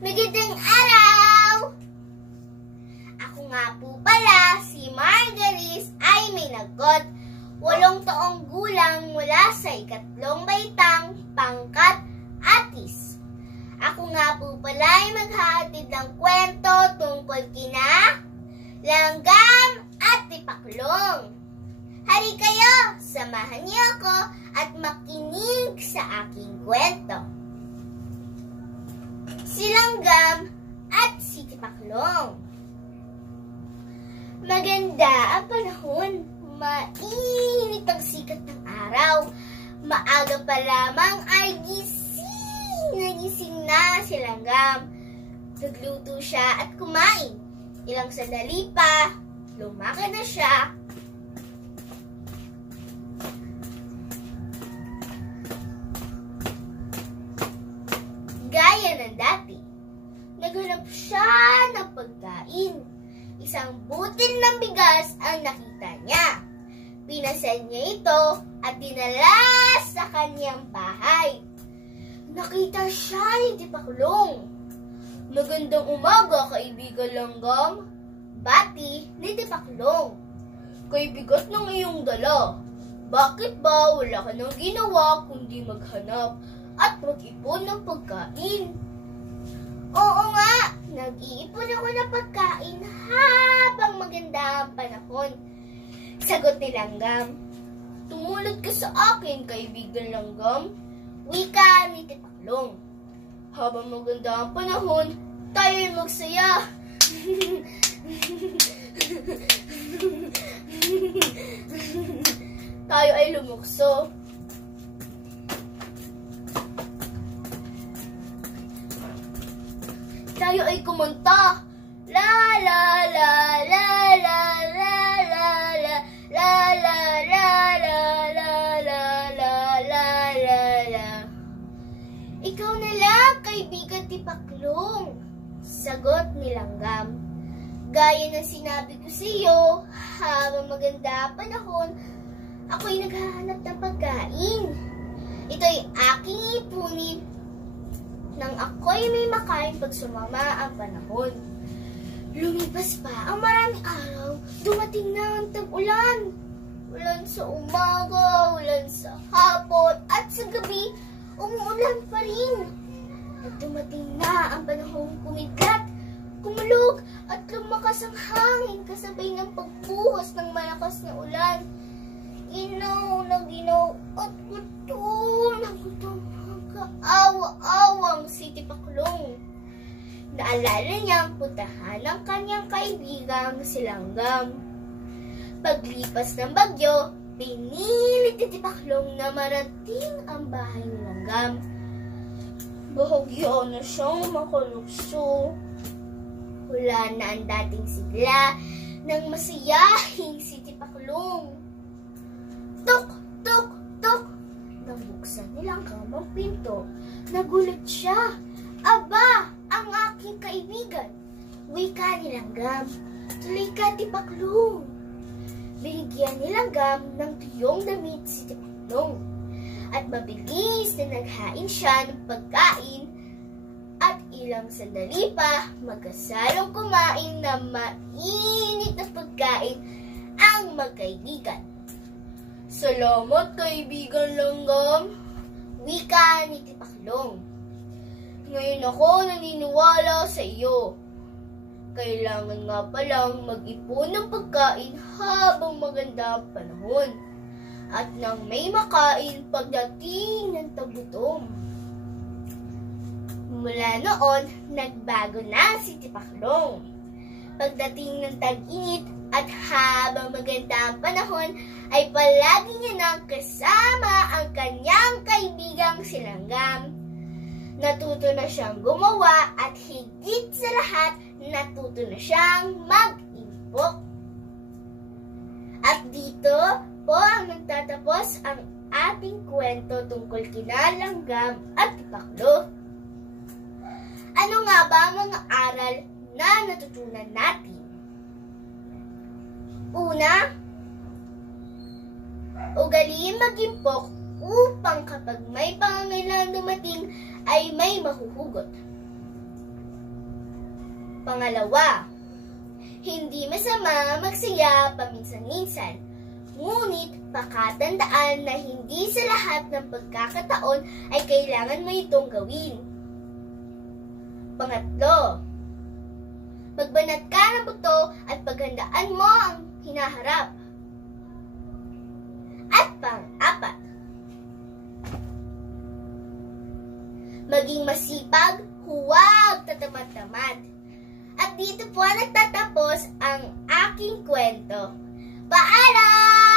Magandang araw! Ako nga po pala, si Margaris ay may nagot, 8 taong gulang mula sa 3 baitang, pangkat Atis. Ako nga po pala ay maghahatid ng kwento tungkol kina Langgam at Tipaklong. Hari kayo, samahan niyo ako at makinig sa aking kwento. Si Langgam at si Tipaklong. Maganda ang panahon. Mainit ang sikat ng araw. Maaga pa lamang ay gising na si Langgam. Nagluto siya at kumain. Ilang sandali pa, lumaki na siya. Gaya ng dati, naghanap siya ng pagkain. Isang butil ng bigas ang nakita niya. Pinasan niya ito at dinala sa kanyang bahay. Nakita siya ni Tipaklong. Magandang umaga, kaibigan Langgam. Bati ni Tipaklong. Kay bigat ng iyong dala. Bakit ba wala ka nang ginawa kundi maghanap at mag-ipon ng pagkain? Oo nga, nag-iipon ako ng pagkain habang maganda ang panahon. Sagot ni Langgam. Tumulad ka sa akin, kaibigan Langgam. Wika ni Tipaklong. Habang maganda ang panahon, tayo'y magsaya. Tayo ay lumukso. Tayo ay kumanta. La la la la la la la la la la la la la la la la la la. Ikaw na lang, kaibigan Tipaklong. Sagot ni Langgam. Gaya ng sinabi ko sa iyo, habang maganda ang panahon, ako'y naghahanap ng pagkain. Ito'y aking ipunin nang ako'y may makain pag sumama ang panahon. Lumipas pa ang maraming araw, dumating na ang tag-ulan. Ulan sa umaga, ulan sa hapon, at sa gabi, umuulan pa rin. At dumating na ang panahong kumidlat, kumulog, at lumakas ang hangin kasabay ng pagbuhos ng malakas na ulan. Inaw na ginaw at gutom na gutom ang kaawa-awang si Tipaklong. Naalala niya ang puntahan ng kanyang kaibigang si Langgam. Paglipas ng bagyo, pinilit ni Tipaklong na marating ang bahay ni Langgam. Bahagya na siyang makalukso. Wala na ang dating sigla ng masayahing si Tipaklong. Tuk! Tuk! Tuk! Nang buksan ni Langgam ang pinto, nagulat siya. Aba! Ang aking kaibigan! Wika ni Langgam. Tuloy ka, Tipaklong. Binigyan ni Langgam ng tuyong damit si Tipaklong. At mabilis na naghain siya ng pagkain. At ilang sandali pa, magkasalong kumain na mainit na pagkain ang magkaibigan. Salamat, kaibigan Langgam. Wika ni Tipaklong. Ngayon ako naniniwala sa iyo. Kailangan nga palang mag-ipon ng pagkain habang maganda ang panahon. At nang may makain pagdating ng tagutom. Mula noon, nagbago na si Tipaklong. Pagdating ng tag-init at habang maganda ang panahon, ay palagi niya nang kasama ang kanyang kaibigang si Langgam. Natuto na siyang gumawa at higit sa lahat, natuto na siyang mag-impok. At dito po ang nagtatapos ang ating kwento tungkol kina Langgam at Tipaklong. Ano nga ba ang mga aral na natutunan natin? Una, ugaliin mag-impok upang kapag may pangangailangan dumating ay may mahuhugot. Pangalawa, hindi masama magsaya paminsan-minsan. Ngunit pakatandaan na hindi sa lahat ng pagkakataon ay kailangan mo itong gawin. Pangatlo, magbanat ka ng buto at paghandaan mo ang hinaharap. At pang-apat, maging masipag, huwag tatamad-tamad. At dito po nagtatapos ang aking kwento. Paalam!